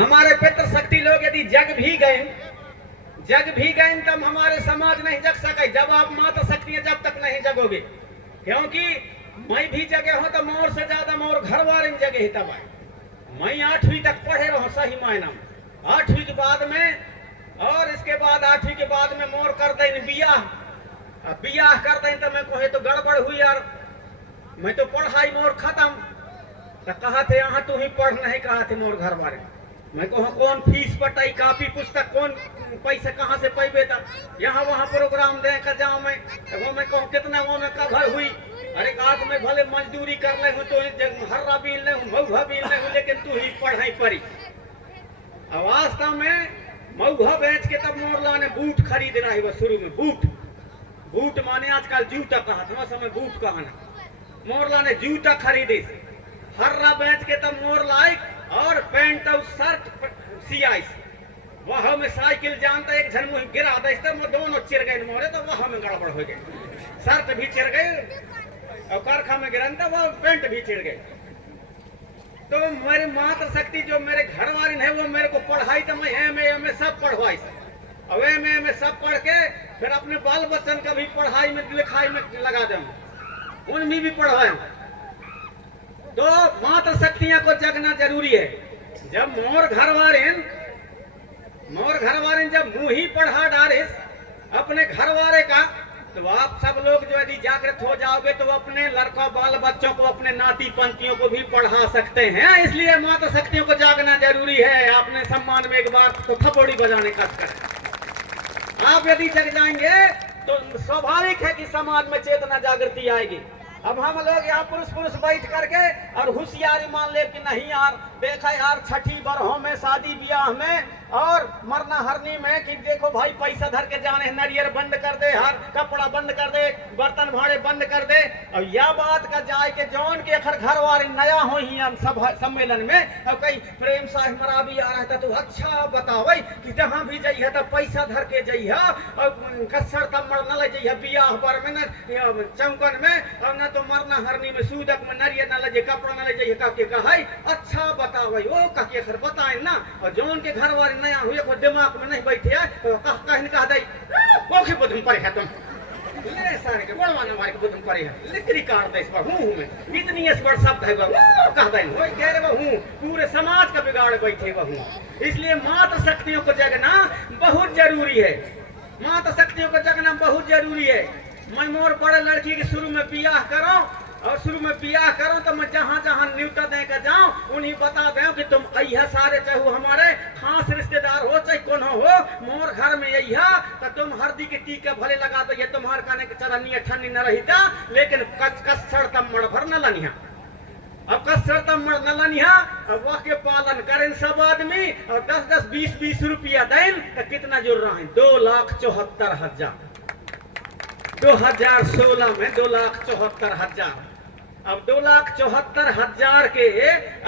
हमारे पितृ शक्ति लोग यदि जग भी गए तब हमारे समाज नहीं जग सके। जब आप माता शक्ति जब तक नहीं जगोगे, क्योंकि मैं भी जगे हूं तो मोर से ज्यादा मोर घर वाले जगे ही तब आए। मैं 8वीं तक पढ़े रहो सही मायना में, 8वीं के बाद में, और इसके बाद 8वीं के बाद में मोर कर दें बियाह कर दें तो मैं कहे तो गड़बड़ हुई यार, मैं तो पढ़ाई मोर खत्म। तो कहा थे यहाँ तू ही पढ़, नहीं कहा थे मोर घर वाले। मैं कहा कौन फीस पटाई, कापी पुस्तक कौन पैसे कहाँ से पैबे था, यहाँ वहाँ प्रोग्राम दे कर जाऊँ मैं। तो वो मैं कहूँ कितना वो में कभर हुई, अरे आज मैं भले मजदूरी कर ले हूँ तो हर्रा बीन ले हूँ, मऊहा बीन ले हूँ, लेकिन तू ही पढ़ाई पड़ी। अब वास्तव में मऊहा बेच के तब मोरला ने बूट खरीद रहा है। वो शुरू में बूट माने आजकल जूता कहा था, समय बूट कहना। मोरला ने जूता खरीदे, हर्रा बेच के तब मोर लाई और पैंट और शर्ट सियाई। वह में साइकिल जानता एक झन मुँह गिरा दे तो दोनों चिर गए मोरे, तो वह में गड़बड़ हो गए, शर्ट भी चिर गए और कारखा में गिरा तो वह पैंट भी चिर गए। तो मेरी माता शक्ति जो मेरे घर वाले है वो मेरे को पढ़ाई, तो मैं एम.ए. सब पढ़वाई। अब एम.ए. सब पढ़ के फिर अपने बाल बच्चन का भी पढ़ाई में लिखाई में लगा दूँ, उनमें भी पढ़वाए। तो माता शक्तियां को जगना जरूरी है। जब मोर घर वाले जब मुंह ही पढ़ा डाले अपने घर वाले का, तो आप सब लोग जो यदि जागृत हो जाओगे तो अपने लड़का बाल बच्चों को, अपने नाती पंथियों को भी पढ़ा सकते हैं। इसलिए माता शक्तियों को जागना जरूरी है। आपने सम्मान में एक बार तो थपोड़ी बजाने का कर, आप यदि जग जाएंगे तो स्वाभाविक है कि समाज में चेतना जागृति आएगी। अब हम लोग यहाँ पुरुष बैठ करके और होशियारी मान ले कि नहीं यार, देखा यार छठी बरहों में शादी ब्याह में और मरना हरनी में कि देखो भाई पैसा धर के जाने, नरियर बंद कर दे, हर कपड़ा बंद कर दे, बर्तन भाड़े बंद कर दे। और यह बात का जाए कि जौन के अखर घर वाले नया हो ही हम सब सम्मेलन में और कई प्रेम साह मरा भी आ रहा था, तो अच्छा बताओ कि जहाँ भी जाइए तो पैसा धर के जाइए और कसर तब मर न ले जाइए ब्याह पर में न चौकन में, और न तो मरना हरनी में सूदक में नरियर न ले जाइए, कपड़ा न ले जाइए। कह कहा अच्छा बताओ वो कह अखर बताए ना। और जौन के घर वाले नया हुए को दिमाग में नहीं बैठे है तो कह दे ओखे बुधम पड़े है तुम ले सारे के बड़वाने मारे के बुधम पड़े है लिकरी काट दे इस बार हूं में इतनी इस बार शब्द है कह दे वो कह रहे हूं पूरे समाज का बिगाड़ बैठे हूं। इसलिए माता शक्तियों को जगना बहुत जरूरी है। माता शक्तियों को जगना बहुत जरूरी है। मैं मोर बड़े लड़की के शुरू में बियाह करो और शुरू में बियाह करो तो मैं जहाँ जहाँ न्यूता दे कर जाऊँ उन्हीं बता दें कि तुम अहिया सारे चाहे हमारे खास रिश्तेदार हो चाहे कौन हो मोर घर में अहिया तो तुम हल्दी के टीका भले लगा दो, तुम्हारे कहने के चरनिया ठंडी न रही था, लेकिन कसर तम मड़ भर न लनिया। अब कसर तम मड़ न लनिया, वह के पालन करें सब आदमी और 10-10 20-20 रुपया दें तो कितना जुड़ रहा है 2,74,000। 2016 में 2,74,000। अब 2,74,000 के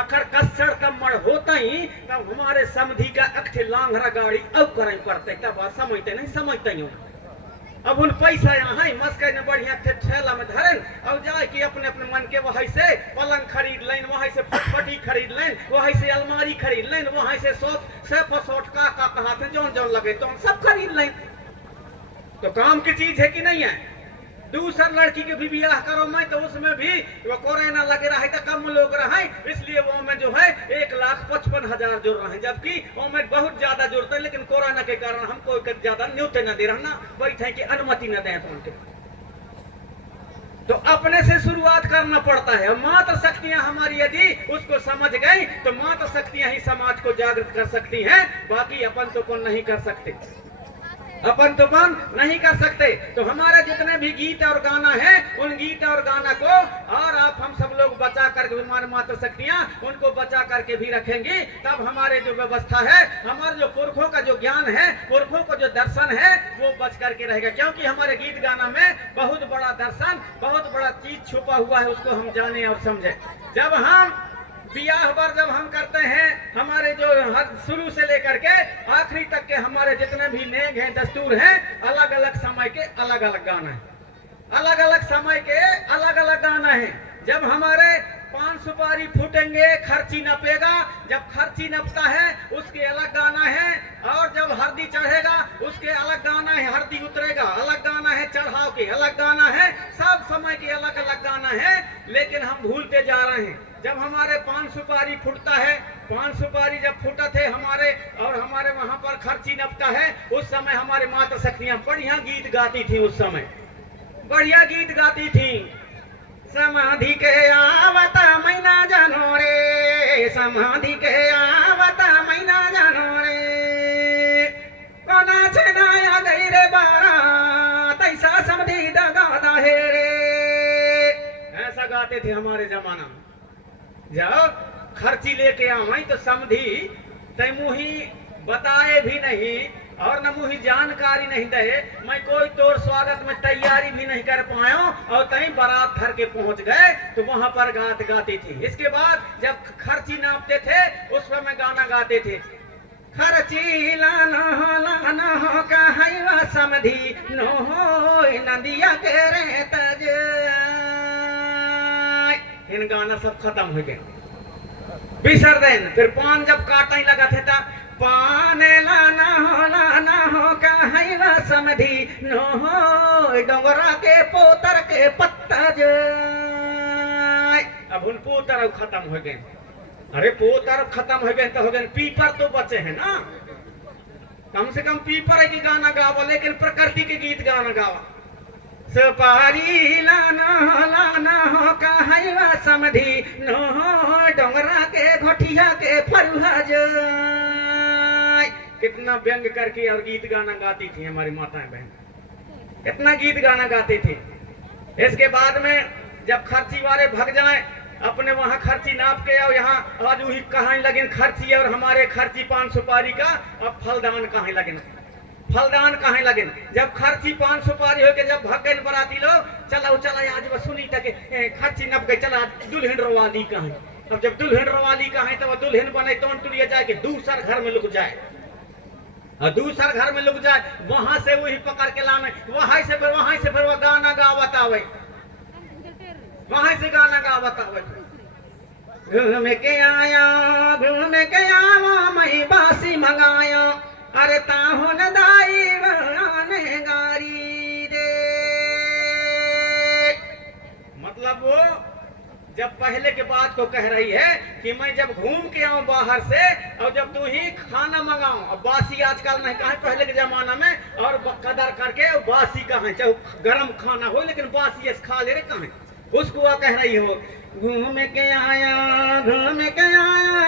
अखर कसर कमड़ होता ही तब हमारे समधी का अखठे लांघरा गाड़ी अब करें पड़ते, तब बात समझते ही अब उन पैसा यहाँ ही मस्के ने बढ़िया ठेला में धरन और जाए कि अपने अपने मन के वहीं से पलंग खरीद लें, वहीं से फटफटी खरीद लें, वहीं से अलमारी खरीद लें, वहीं से सोट का कहा थे जौन लगे तो सब खरीद लें। तो काम की चीज है कि नहीं है। दूसरा लड़की के भी ब्याह करो मैं तो उसमें भी वो कोरोना लगे रहा है तो कम लोग रहे, इसलिए वो में जो है 1,55,000 जुड़ रहे हैं, जबकि वो में बहुत ज्यादा जुड़ते हैं, लेकिन कोरोना के कारण हमको ज्यादा न्यूते न दे रहा बैठे की अनुमति न दें तो उनके। तो अपने से शुरुआत करना पड़ता है। माता शक्तियां हमारी यदि उसको समझ गई तो माता शक्तियां ही समाज को जागृत कर सकती हैं, बाकी अपन तो कौन नहीं कर सकते, अपन तो बंद नहीं कर सकते। तो हमारे जितने भी गीत और गाना है उन गीत और गाना को और आप हम सब लोग बचा करके हमारे माता शक्तियां उनको बचा करके भी रखेंगी, तब हमारे जो व्यवस्था है, हमारे जो पुरखों का जो ज्ञान है, पुरखों को जो दर्शन है वो बच करके रहेगा। क्योंकि हमारे गीत गाना में बहुत बड़ा दर्शन, बहुत बड़ा चीज छुपा हुआ है, उसको हम जाने और समझे। जब हम बियाह पर जब हम करते हैं, हमारे जो शुरू से लेकर के आखिरी तक के हमारे जितने भी नेग हैं, दस्तूर हैं, अलग अलग समय के अलग अलग गाना है, अलग अलग समय के अलग अलग गाना है। जब हमारे पान सुपारी फूटेंगे, खर्ची नपेगा। जब खर्ची नपता है उसके अलग गाना है, और जब हरदी चढ़ेगा उसके अलग गाना है, हरदी उतरेगा अलग गाना है, चढ़ाव के अलग गाना है, सब समय के अलग अलग गाना है। लेकिन हम भूलते जा रहे हैं। जब हमारे पान सुपारी फूटता है, पान सुपारी जब फूटा थे हमारे, और हमारे वहां पर खर्ची नपता है, उस समय हमारे माता शक्तियां बढ़िया गीत गाती थी। उस समय बढ़िया गीत गाती थी। समाधि के आवता मैना जानो रे, समाधि के आवता मैना जानो रे, कोना छनाया गई रे बारा, तैसा समधी दगा दाहे रे। ऐसा गाते थे हमारे जमाना में। जब खर्ची लेके आवाई तो समधी तैमुही बताए भी नहीं, और न मुही जानकारी नहीं दे, मैं कोई तोर स्वागत में तैयारी भी नहीं कर पाया, और तई बारात धर के पहुंच गए तो वहां पर गात गाती थी। इसके बाद जब खर्ची नापते थे उस पर मैं गाना गाते थे। खर्ची लाना हो कहवा समधी नो हो नदिया के रे तज। इन गाना सब खत्म हो गए। बिसर दिन फिर पान जब काटने लगा था, पान लाना हो कहवा समधी नो हो डोंगरा के पोतर के पत्ता जाए। अब उन पोतर खत्म हो गए। अरे पोतर खत्म हो गए तो हो गए, पीपर तो बचे हैं ना। कम से कम पीपर की गाना गावा, लेकिन प्रकृति के गीत गाना गावा। सुपारी लाना हो कहवा समधी नो हो डोंगरा के घोटिया के फरुहा जाए। कितना व्यंग करके और गीत गाना गाती थी हमारी माताएं बहन, कितना गीत गाना गाती थी। इसके बाद में जब खर्ची वाले भग जाए, अपने वहां खर्ची नाप के, और यहाँ आज वही कहानी लगे खर्ची और हमारे खर्ची पान सुपारी का, अब फलदान कहां लगे, फलदान कहां लगे। जब खर्ची पान सुपारी हो के जब भग गए बराती लोग, चला आज बस सुनी तक खर्ची नप गए, चला दुल्हन रवाली कहां। अब जब दुल्हन रवाली कहां तो दुल्हन बने तो टुलिया जाए कि दूसर घर में लुक जाए, और दूसर घर में लुक जाए, वहां से वही पकड़ के लाने, वहां से फिर वो गाना गावत आवे, वहां से गाना गावत आवे। घूम के आया मैं बासी मंगाया, अरे ताहुन दाई आने गारी दे। मतलब वो जब पहले के बात को कह रही है कि मैं जब घूम के आऊं बाहर से, और जब तू ही खाना मंगाऊं। अब बासी आजकल नहीं कहा, पहले के जमाना में और कदर करके बासी कहा, चाहे गरम खाना हो लेकिन बासी खा ले रहे कहा, उसको वह कह रही हो। घूम के आया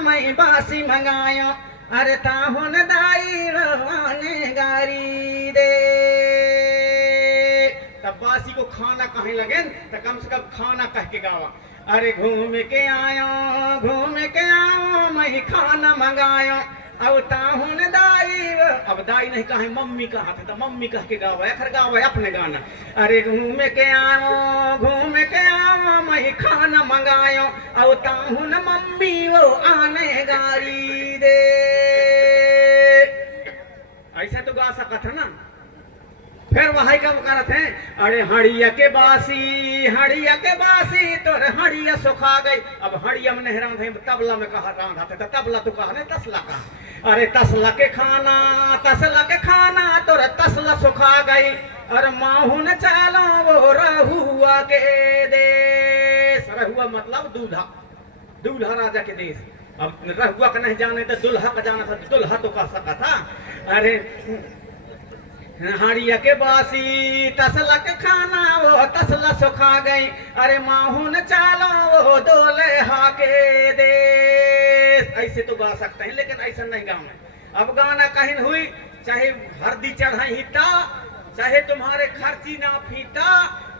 मैं बासी मंगाया, अरे ताहुन दाई रवाने गारी दे। तब बासी को खाना कहे लगे तो कम से कम खाना कह के गावा। अरे घूम के आयो मैं खाना मंगायो, अब ताहुन दाई, अब दाई नहीं कहे मम्मी कहा था, तो मम्मी कह के गावा, फिर गावा अपने गाना। अरे घूम के आओ मैं खाना मंगायो, अब ताहुन मम्मी वो आने गारी दे। ऐसा तो गा सकत है ना। फिर वही कब करत है, अरे हड़िया के बासी तोर हड़िया सुखा गई। अब हड़िया में नहीं रांधा, तबला में कहा रांधा थे, तो तबला तो कहा नहीं तसला का। अरे तसला के खाना तोर तसला सुखा गई, और माहुन चालो वो रहुआ के देश। रहुआ मतलब दूल्हा राजा के देश। अब रहुआ का नहीं जाने तो दुल्हा का जाना था, दुल्हा तो कह सका था। अरे हड़िया के बासी तसला के खाना वो तसला सुखा गई, अरे माहुन चालो वो दुल्हा के देश। ऐसे तो गा सकते हैं, लेकिन ऐसा नहीं गाना। अब गाना कहीं हुई, चाहे हरदी चढ़ाई ता, चाहे तुम्हारे खर्ची ना फीता,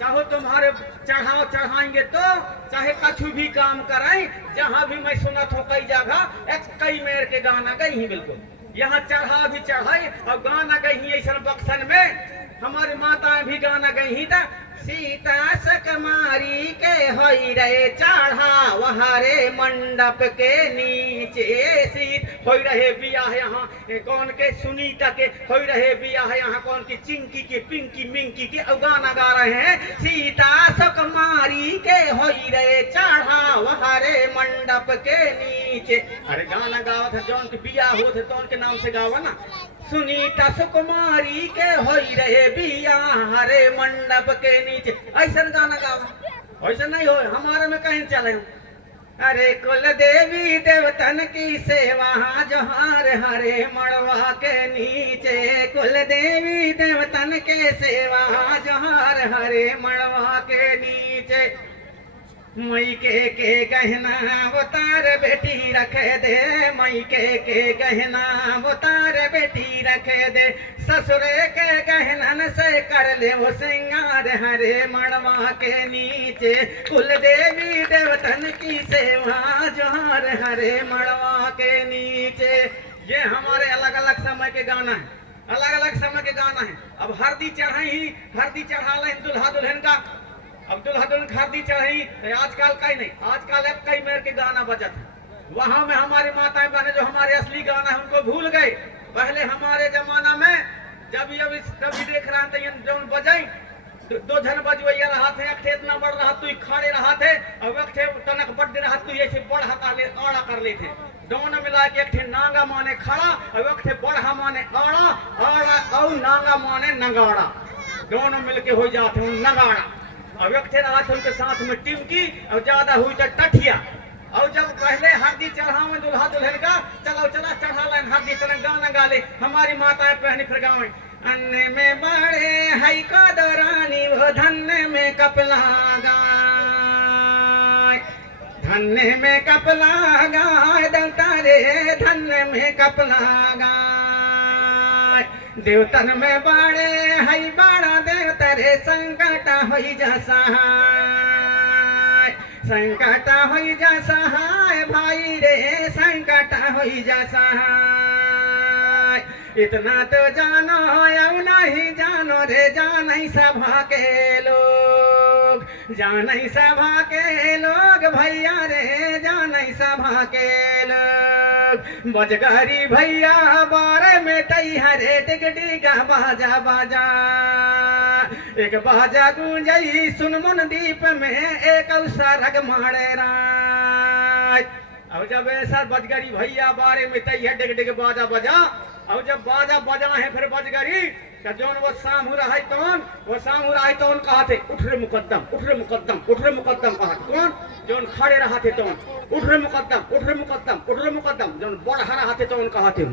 चाहो तुम्हारे चढ़ाएंगे तो, चाहे कछु भी काम कराएं, जहां भी मैं सुनत हो कई जगह कई मेर के गाना गई ही, बिल्कुल यहाँ चढ़ा भी चढ़ाई और गाना गई ही। ऐसा बक्सन में हमारी माताएं भी गाना गई ही था। सीता सकमारी के होई रहे चढ़ाव हरे मंडप के नीचे। सीत होई रहे बियाह यहाँ कौन के सुनीता के, होई रहे बियाह यहाँ कौन की चिंकी के, पिंकी मिंकी के गाना गा रहे हैं। सीता सकमारी के होई रहे चढ़ाव हरे मंडप के नीचे। अरे गाना गावा था जौन के बियाह हो थे तो उनके नाम से गावा ना। सुनीता सुकुमारी के होई रहे बिया हरे मंडप के नीचे, ऐसा गाना गावा। ऐसा नहीं हो हमारे में कहीं चले। अरे कुल देवी देवतन की सेवा जोहार हरे मड़वा के नीचे। कुल देवी देवतन के सेवा जोहार हरे मड़वा के नीचे। मई के गहना उतार बेटी रख दे, मई के गहना उतार बेटी रख दे। ससुरे के गहनन से कर ले वो सिंगार हरे मड़वा के नीचे। कुल देवी देवतन की सेवा जोहार हरे मड़वा के नीचे। ये हमारे अलग अलग समय के गाना है, अलग अलग समय के गाना है। अब हल्दी चढ़ाई, हल्दी चढ़ा लें दुल्हा दुल्हन का। अब दुल्हा दुल्हन हल्दी चढ़ाई आजकल कहीं नहीं, आजकल अब कई मेर के गाना बजत है। वहां में हमारी माताएं बहने जो हमारे असली गाना है उनको भूल गए। पहले हमारे जमाना में जब कभी देख रहा थे जो बजाई दो जन बजवैया रहा थे, एक इतना बड़ रहा तू खड़े रहा थे और एक टनक बड़ रहा तू ऐसे बढ़ा आड़ा कर ले थे। दोनों मिला के एक नांगा माने खड़ा और एक बढ़ा माने आड़ा, आड़ा और नांगा माने नगाड़ा, दोनों मिलके हो जाते हैं नगाड़ा। अब एक रहा थे उनके साथ में टिमकी और ज्यादा हुई तो टठिया। और जब पहले हल्दी चढ़ावे दुल्हा दुल्हन का, चलो चला चढ़ा लें हल्दी चले गाना गा ले। हमारी माताएं पहनी फिर गावे अन्य में बड़े हई का दौरानी वो धन्य में कपला गाय, धन्य में कपला गाय दंतारे धन्य में कपला गाय। देवतन में बड़े हई बड़ा देवतरे संकट होई जा सहाय, संकट होई जा सहाय भाई रे संकट होई जा सहाय। इतना तो जानो अब नहीं जानो रे जानै सभा के लोग, जानै सभा के लोग भैया रे जानै सभा के लोग। बजगारी भैया बारे में तई हरे टिकटिका बाजा बाजा, एक बाजा गूंजई सुनमुन दीप में एक अवसर मारे राय। अब जब ऐसा बजगरी भैया बारे में तई है डिग डिग बाजा बजा। अब जब बाजा बजा है फिर बजगरी का जोन वो सामू रहा तौन, वो सामू रहा तौन कहा थे उठ रे मुकद्दम, उठ रे मुकद्दम, उठ रे मुकद्दम कहा कौन जोन खड़े रहा थे तौन उठ रे मुकद्दम, उठ रे मुकद्दम, उठ रे मुकद्दम। जोन बढ़ा रहा थे तौन कहा थे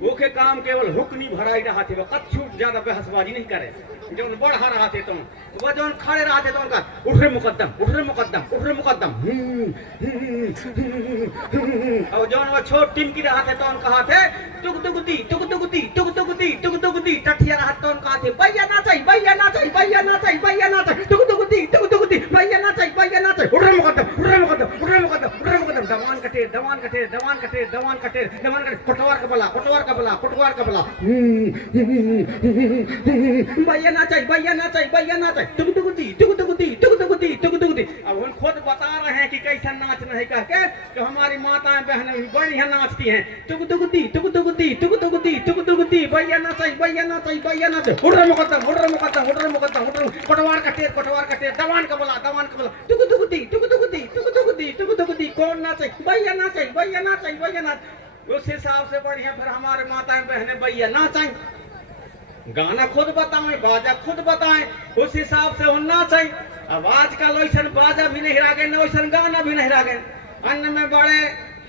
वो के काम केवल हुक्नी भराई रहा थे, वो कच्छू ज्यादा बहसबाजी नहीं करे। जोन बढ़ा रहा थे तो वो जोन खड़े रहा थे तो उनका उठ रे मुकद्दम, उठ रे मुकद्दम, उठ रे मुकद्दम। और जोन वो छोट टिमकी रहा थे तो उन कहा थे टुक टुक दी टुक टुक दी टुक टुक दी टुक टुक दी। टठिया रहा तो उन कहा थे भैया ना चाहिए, भैया ना चाहिए, भैया ना चाहिए, भैया ना चाहिए, टुक टुक दी टुक टुक दी भैया ना चाहिए, भैया ना चाहिए। उठ रे मुकद्दम, उठ रे मुकद्दम, उठ रे मुकद्दम, उठ रे मुकद्दम। दवान कटे दवान कटे दवान कटे दवान कटे दवान कटे कोटवार का बला, कोटवार का बला, कोटवार का बला। भैया ना चाहिए, भैया ना चाहिए, भैया ना चाहिए, टुक टुक दी टुक टुक दी टुक टुक दी टुक टुक दी। अब उन खुद बता रहे हैं कि कैसा नाचना है कह के तो हमारी माताएं बहनें बढ़िया नाचती हैं। टुक टुक दी टुक टुक दी टुक टुक दी टुक टुक दी भैया ना चाहिए, भैया ना चाहिए, भैया ना चाहिए। उठ रे मुकद्दम, उठ रे मुकद्दम, उठ रे मुकद्दम, उठ रे कोटवार का टेर, कोटवार का टेर, दवान का बला, दवान का बला। टुक टुक दी टुक टुक दी टुक टुक दी टुक टुक दी। कौन ना चाहिए, भैया ना चाहिए, भैया ना चाहिए, भैया ना। उस हिसाब से बढ़िया फिर हमारे माताएं बहनें भैया ना चाहिए। गाना खुद बताएं, बाजा खुद बताएं, उस हिसाब से होना चाहिए। अब आजकल वैसा बाजा भी नहीं रह गए, वैसा गाना भी नहीं रह गए। अन्न में बड़े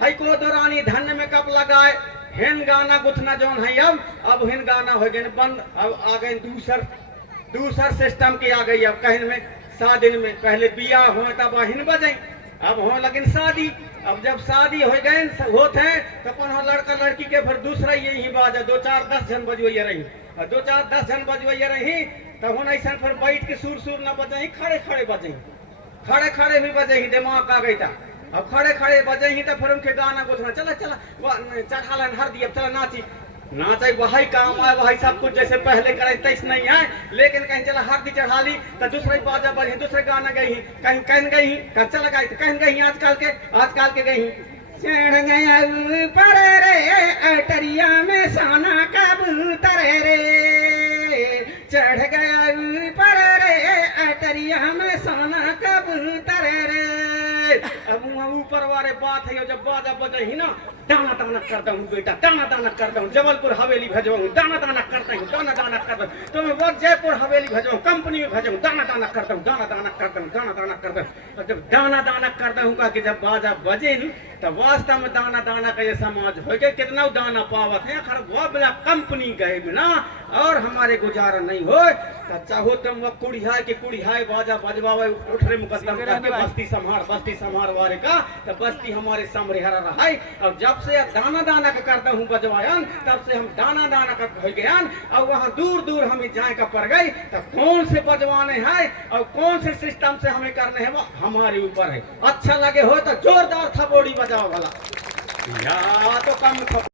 हई को दौरानी धन में कप लगाए हेन गाना गुथना जोन है। अब हिन गाना हो गए बंद। अब आ गए दूसर सिस्टम की आ गई। अब कहन में शादी में पहले बिया हो तब हिन बजे, अब हो लेकिन शादी। अब जब शादी हो गए होते हैं तो अपन लड़का लड़की के फिर दूसरा यही बाजा 2 4 10 जन बजवैया रही, और 2 4 10 जन बजवैया रही तब होना ऐसा फिर बैठ के सुर सुर न बजे, खड़े खड़े बजे, खड़े खड़े भी बजे, दिमाग आ गई था। अब खड़े खड़े बजे ही तो फिर उनके गाना गुथना चला चला चढ़ा लन हर दिया चला नाची। ना चाहे वही काम आए वही सब कुछ जैसे पहले करे तैस नहीं आए, लेकिन कहीं चला हरदी चढ़ा ली तो दूसरे बाजा बजी, दूसरे गाना गई, कहीं कहीं गई, कहीं चला गई तो कहीं गई, आजकल के गई। चढ़ गया ऊपर रे अटरिया में सोना कबूतर रे, चढ़ गया ऊपर रे अटरिया में सोना कबूतर रे। अब ऊपर वाले बात है जब बाजा बजे ही ना, दाना दाना करता हूँ बेटा, दाना दाना करता हूँ, जबलपुर हवेली भेजवाऊँ, दाना दाना करता हूँ, दाना दाना करता हूँ, तो मैं वो जयपुर हवेली भेजवाऊँ, कंपनी में भेजवाऊँ, दाना दाना करता हूँ, दाना दाना करता हूँ, दाना दाना करता हूँ। और जब दाना दाना करता हूँ कि जब बाजा बजे नहीं तो वास्तव में दाना दाना का ये समाज हो गया, कितना दाना पावत है, खर वो बिना कंपनी गए बिना और हमारे गुजारा नहीं हो। तो चाहो तुम वो कुड़िहाय बाजा बजवावे उठरे मुकदम करके बस्ती संभार वारे का, तो बस्ती हमारे सामने हरा रहा है। और जब से दाना दाना का करता हूँ बजवायन, तब से हम दाना दाना का हो गया और वहाँ दूर दूर हमें जाए का पड़ गई। तो कौन से बजवाने हैं और कौन से सिस्टम से हमें करने हैं वो हमारे ऊपर है। अच्छा लगे हो तो जोरदार थपोड़ी बजाओ वाला, या तो कम